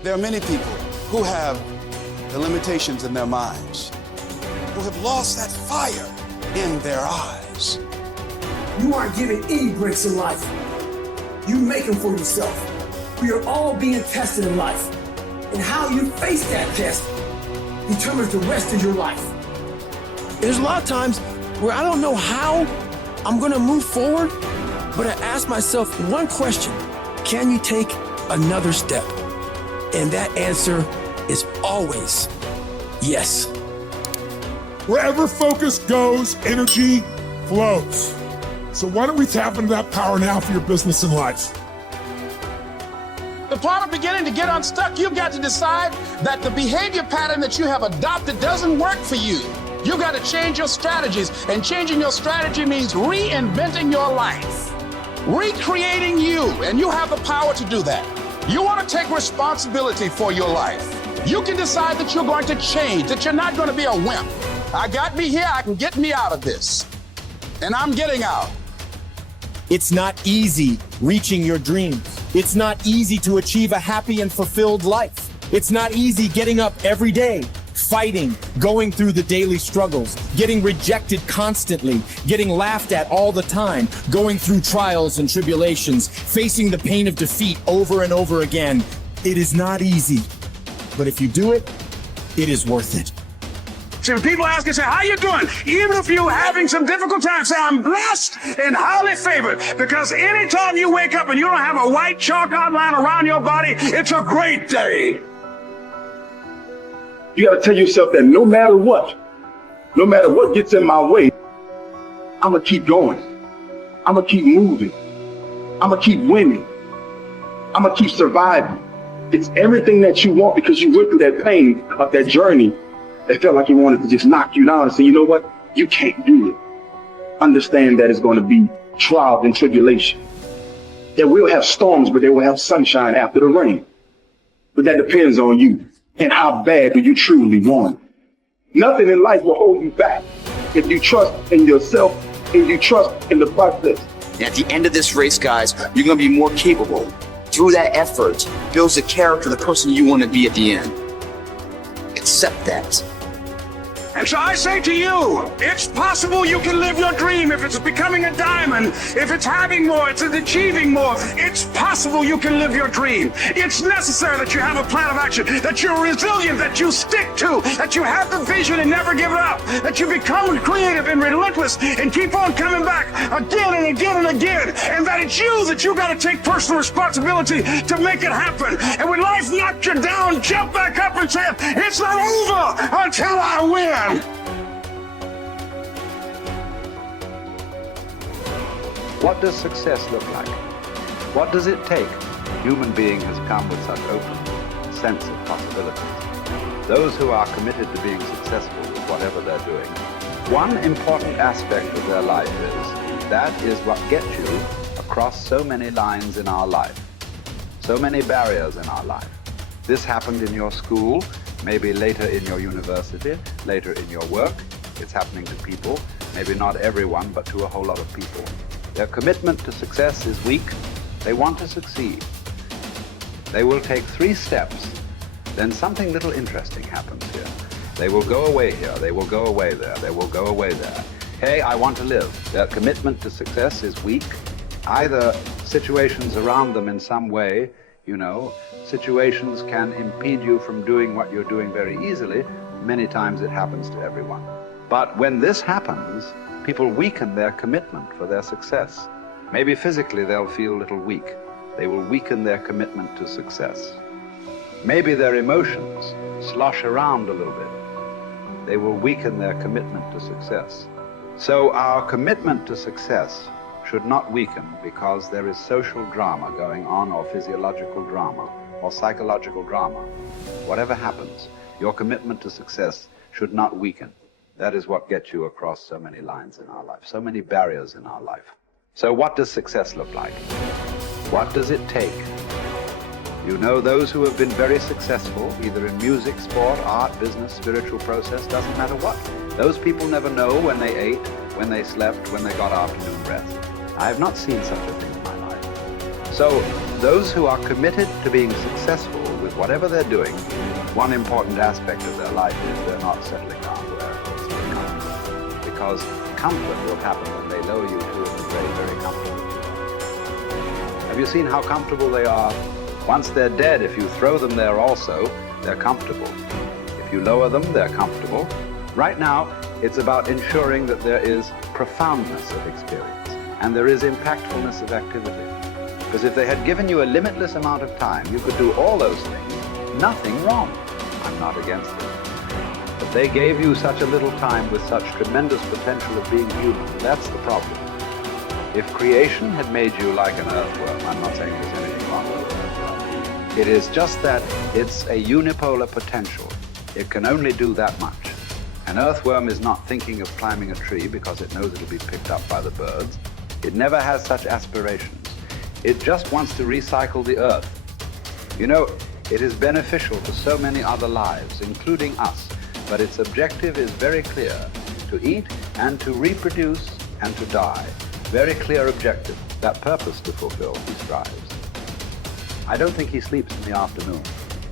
There are many people who have the limitations in their minds, who have lost that fire in their eyes. You aren't given any breaks in life. You make them for yourself. We are all being tested in life. And how you face that test determines the rest of your life. There's a lot of times where I don't know how I'm gonna move forward, but I ask myself one question: can you take another step? And that answer is always yes. Wherever focus goes, energy flows. So why don't we tap into that power now for your business and life? The part of beginning to get unstuck, you've got to decide that the behavior pattern that you have adopted doesn't work for you. You've got to change your strategies, and changing your strategy means reinventing your life, recreating you, and you have the power to do that. You want to take responsibility for your life. You can decide that you're going to change, that you're not going to be a wimp. I got me here, I can get me out of this, and I'm getting out. It's not easy reaching your dreams. It's not easy to achieve a happy and fulfilled life. It's not easy getting up every day, fighting, going through the daily struggles, getting rejected constantly, getting laughed at all the time, going through trials and tribulations, facing the pain of defeat over and over again. It is not easy, but if you do it, it is worth it. See, when people ask you, say, how you doing? Even if you're having some difficult times, say, I'm blessed and highly favored. Because anytime you wake up and you don't have a white chalk outline around your body, it's a great day. You got to tell yourself that no matter what gets in my way, I'm going to keep going. I'm going to keep moving. I'm going to keep winning. I'm going to keep surviving. It's everything that you want, because you went through that pain of that journey. It felt like he wanted to just knock you down and say, you know what? You can't do it. Understand that it's going to be trials and tribulation. That we'll have storms, but they will have sunshine after the rain. But that depends on you and how bad do you truly want it. Nothing in life will hold you back if you trust in yourself and you trust in the process. And at the end of this race, guys, you're going to be more capable. Through that effort, builds the character, the person you want to be at the end. Accept that. And so I say to you, it's possible you can live your dream. If it's becoming a diamond, if it's having more, it's achieving more, it's possible you can live your dream. It's necessary that you have a plan of action, that you're resilient, that you stick to, that you have the vision and never give it up, that you become creative and relentless and keep on coming back again and again and again, and that it's you that you got to take personal responsibility to make it happen. And when life knocks you down, jump back up and say, it's not over until I win. What does success look like? What does it take? A human being has come with such open sense of possibilities. Those who are committed to being successful with whatever they're doing, one important aspect of their life that is what gets you across so many lines in our life, so many barriers in our life. This happened in your school, maybe later in your university, later in your work. It's happening to people, maybe not everyone, but to a whole lot of people. Their commitment to success is weak. They want to succeed. They will take 3 steps. Then something little interesting happens here. They will go away here. They will go away there. They will go away there. Hey, I want to live. Their commitment to success is weak. Either situations around them in some way, situations can impede you from doing what you're doing very easily. Many times it happens to everyone. But when this happens, people weaken their commitment for their success. Maybe physically they'll feel a little weak. They will weaken their commitment to success. Maybe their emotions slosh around a little bit. They will weaken their commitment to success. So our commitment to success should not weaken because there is social drama going on, or physiological drama, or psychological drama. Whatever happens, your commitment to success should not weaken. That is what gets you across so many lines in our life, so many barriers in our life. So what does success look like? What does it take? Those who have been very successful, either in music, sport, art, business, spiritual process, doesn't matter what. Those people never know when they ate, when they slept, when they got afternoon rest. I have not seen such a thing in my life. So those who are committed to being successful with whatever they're doing, one important aspect of their life is they're not settling down where it's very comfortable. Because comfort will happen when they lower you to a very, very comfortable. Have you seen how comfortable they are? Once they're dead, if you throw them there also, they're comfortable. If you lower them, they're comfortable. Right now, it's about ensuring that there is profoundness of experience and there is impactfulness of activity. Because if they had given you a limitless amount of time, you could do all those things, nothing wrong. I'm not against it. But they gave you such a little time with such tremendous potential of being human. That's the problem. If creation had made you like an earthworm, I'm not saying there's anything wrong with it. It is just that it's a unipolar potential. It can only do that much. An earthworm is not thinking of climbing a tree because it knows it'll be picked up by the birds. It never has such aspirations. It just wants to recycle the earth. You know, it is beneficial to so many other lives, including us, but its objective is very clear: to eat and to reproduce and to die. Very clear objective, that purpose to fulfill he strives. I don't think he sleeps in the afternoon.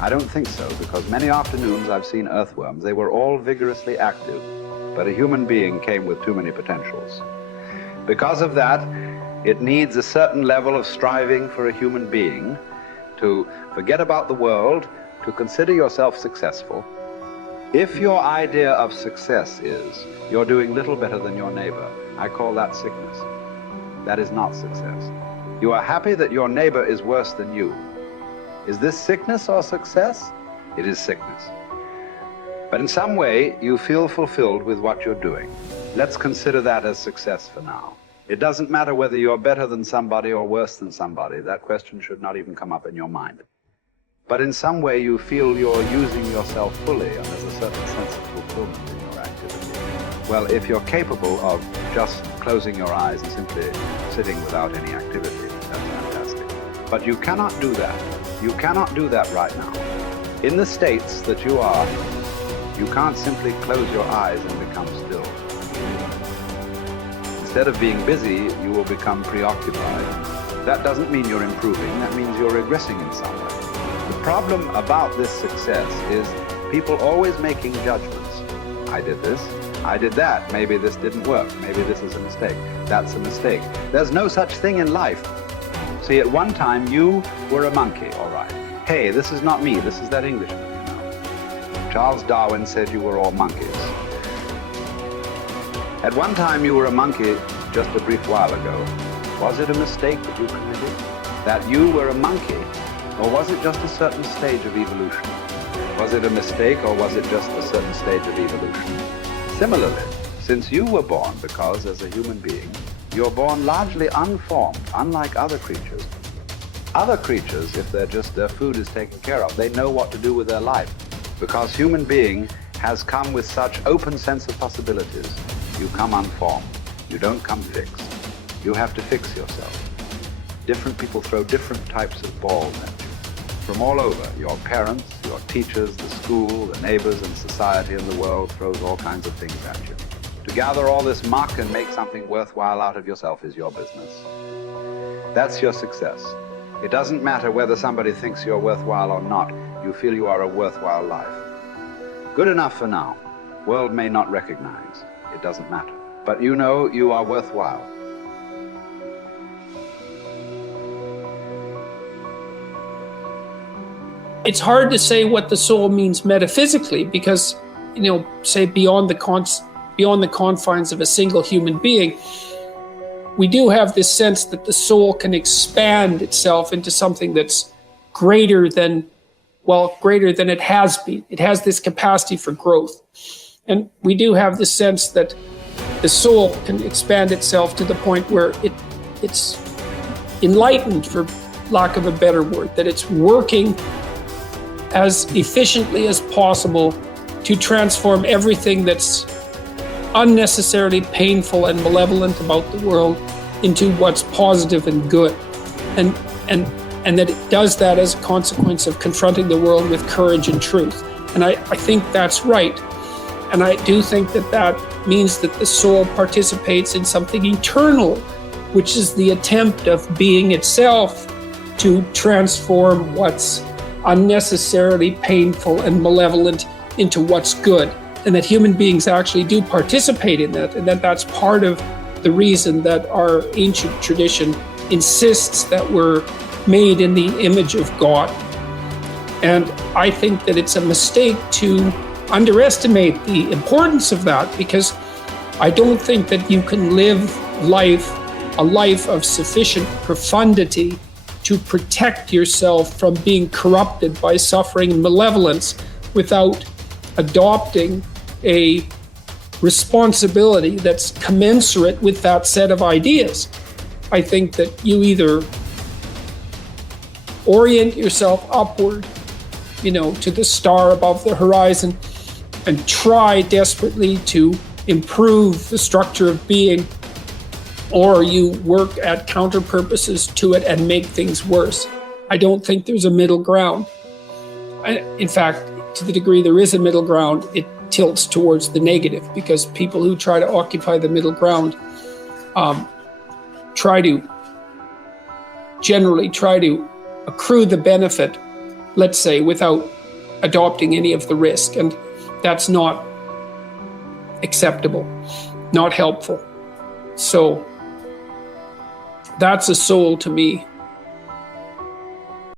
I don't think so, because many afternoons I've seen earthworms. They were all vigorously active, but a human being came with too many potentials. Because of that, it needs a certain level of striving for a human being to forget about the world, to consider yourself successful. If your idea of success is you're doing little better than your neighbor, I call that sickness. That is not success. You are happy that your neighbor is worse than you. Is this sickness or success? It is sickness. But in some way, you feel fulfilled with what you're doing. Let's consider that as success for now. It doesn't matter whether you're better than somebody or worse than somebody. That question should not even come up in your mind. But in some way, you feel you're using yourself fully, and there's a certain sense of fulfillment in your activity. Well, if you're capable of just closing your eyes and simply sitting without any activity, that's fantastic. But you cannot do that. You cannot do that right now. In the states that you are, you can't simply close your eyes and become still. Instead of being busy, you will become preoccupied. That doesn't mean you're improving, that means you're regressing in some way. The problem about this success is people always making judgments. I did this, I did that, maybe this didn't work, maybe this is a mistake, that's a mistake. There's no such thing in life. See, at one time you were a monkey, all right. Hey, this is not me, this is that Englishman, you know. Charles Darwin said you were all monkeys. At one time you were a monkey just a brief while ago. Was it a mistake that you committed? That you were a monkey? Or was it just a certain stage of evolution? Was it a mistake or was it just a certain stage of evolution? Similarly, since you were born, because as a human being, you're born largely unformed, unlike other creatures. Other creatures, if their food is taken care of, they know what to do with their life. Because human being has come with such open sense of possibilities. You come unformed. You don't come fixed. You have to fix yourself. Different people throw different types of balls at you. From all over, your parents, your teachers, the school, the neighbors, and society and the world throws all kinds of things at you. To gather all this muck and make something worthwhile out of yourself is your business. That's your success. It doesn't matter whether somebody thinks you're worthwhile or not. You feel you are a worthwhile life. Good enough for now. World may not recognize. It doesn't matter. But you know you are worthwhile. It's hard to say what the soul means metaphysically because, say beyond the confines of a single human being, we do have this sense that the soul can expand itself into something that's greater than it has been. It has this capacity for growth. And we do have the sense that the soul can expand itself to the point where it's enlightened, for lack of a better word, that it's working as efficiently as possible to transform everything that's unnecessarily painful and malevolent about the world into what's positive and good. And that it does that as a consequence of confronting the world with courage and truth. And I think that's right. And I do think that means that the soul participates in something eternal, which is the attempt of being itself to transform what's unnecessarily painful and malevolent into what's good, and that human beings actually do participate in that, and that that's part of the reason that our ancient tradition insists that we're made in the image of God. And I think that it's a mistake to underestimate the importance of that, because I don't think that you can live a life of sufficient profundity to protect yourself from being corrupted by suffering and malevolence without adopting a responsibility that's commensurate with that set of ideas. I think that you either orient yourself upward, to the star above the horizon, and try desperately to improve the structure of being, or you work at counter purposes to it and make things worse. I don't think there's a middle ground. In fact, to the degree there is a middle ground, it tilts towards the negative, because people who try to occupy the middle ground generally try to accrue the benefit, let's say, without adopting any of the risk. And that's not acceptable, not helpful. So that's a soul to me.